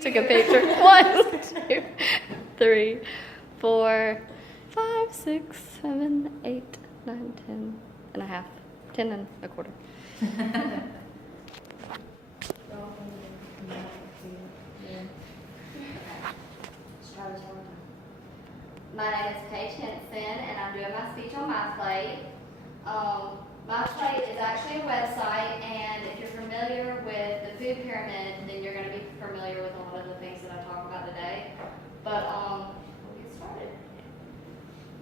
Took a picture. 1, 2, 3, 4, 5, 6, 7, 8, 9, 10 and a half. 10 and a quarter. My name is Paige Henson, and I'm doing my speech on My Plate. My Plate is actually a website, and if you're familiar with the food pyramid, then you're going to be familiar with a lot of the things that I talk about today. But we'll get started.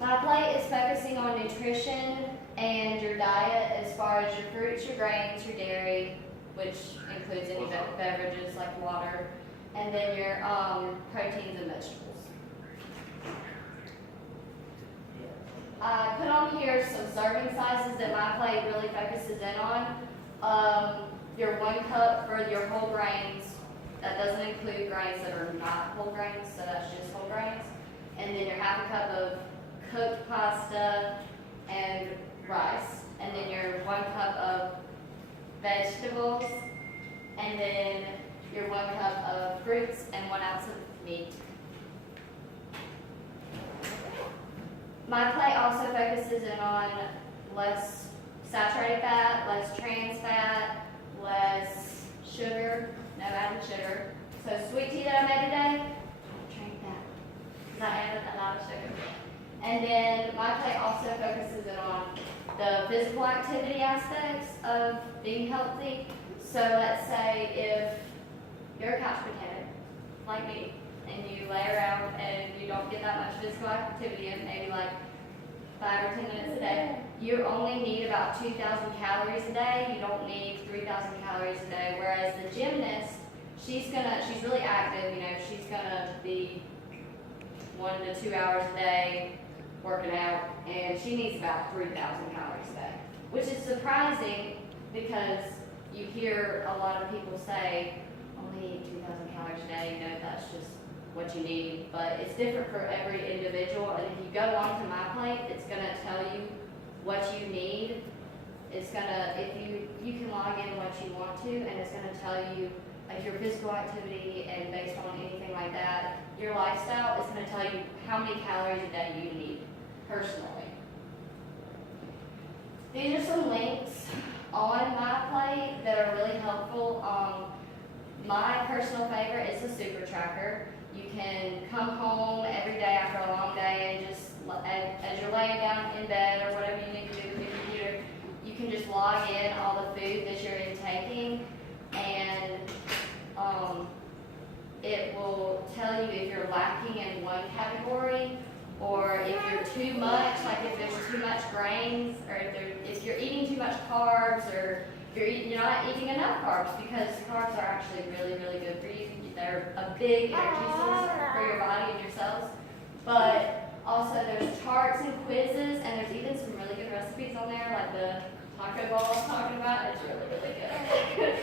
My Plate is focusing on nutrition and your diet as far as your fruits, your grains, your dairy, which includes any beverages like water, and then your proteins and vegetables. I put on here some serving sizes that My Plate really focuses in on. Your 1 cup for your whole grains. That doesn't include grains that are not whole grains, so that's just whole grains. And then your 1/2 cup of cooked pasta and rice. And then your 1 cup of vegetables. And then your 1 cup of fruits and 1 ounce of meat. My Plate also focuses in on less saturated fat, less trans fat, less sugar, no added sugar. So sweet tea that I made today, don't drink that, because I added a lot of sugar. And then My Plate also focuses in on the physical activity aspects of being healthy. So let's say if you're a couch potato, like me, and you lay around and you don't get that much physical activity in, maybe like 5 or 10 minutes a day, you only need about 2,000 calories a day. You don't need 3,000 calories a day. Whereas the gymnast, she's really active, she's gonna be 1 to 2 hours a day working out, and she needs about 3,000 calories a day, which is surprising because you hear a lot of people say, only eat 2,000 calories a day, that's just what you need, but it's different for every individual. And if you go on to My Plate, it's gonna tell you what you need. It's gonna, if you can log in what you want to, and it's gonna tell you like your physical activity, and based on anything like that, your lifestyle is gonna tell you how many calories a day you need personally. These are some links on My Plate that are really helpful. My personal favorite is the Super Tracker. You can come home every day after a long day and just, as you're laying down in bed or whatever you need to do with your computer, you can just log in all the food that you're intaking, and it will tell you if you're lacking in one category, or if you're too much, like if there's too much grains, or if you're eating too much carbs, or you're not eating enough carbs, because carbs are actually really, really good for you. They're a big energy source for your body and your cells. But also there's charts and quizzes, and there's even some really good recipes on there, like the taco bowl I was talking about. It's really, really good.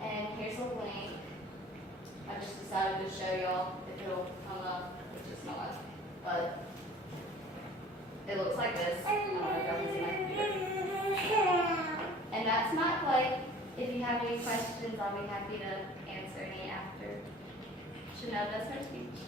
And here's a link. I just decided to show y'all if it'll come up, which it's not. But it looks like this. I don't know if y'all can see my computer. And that's My Plate. If you have any questions, I'll be happy to answer any after. Chanel does her speech.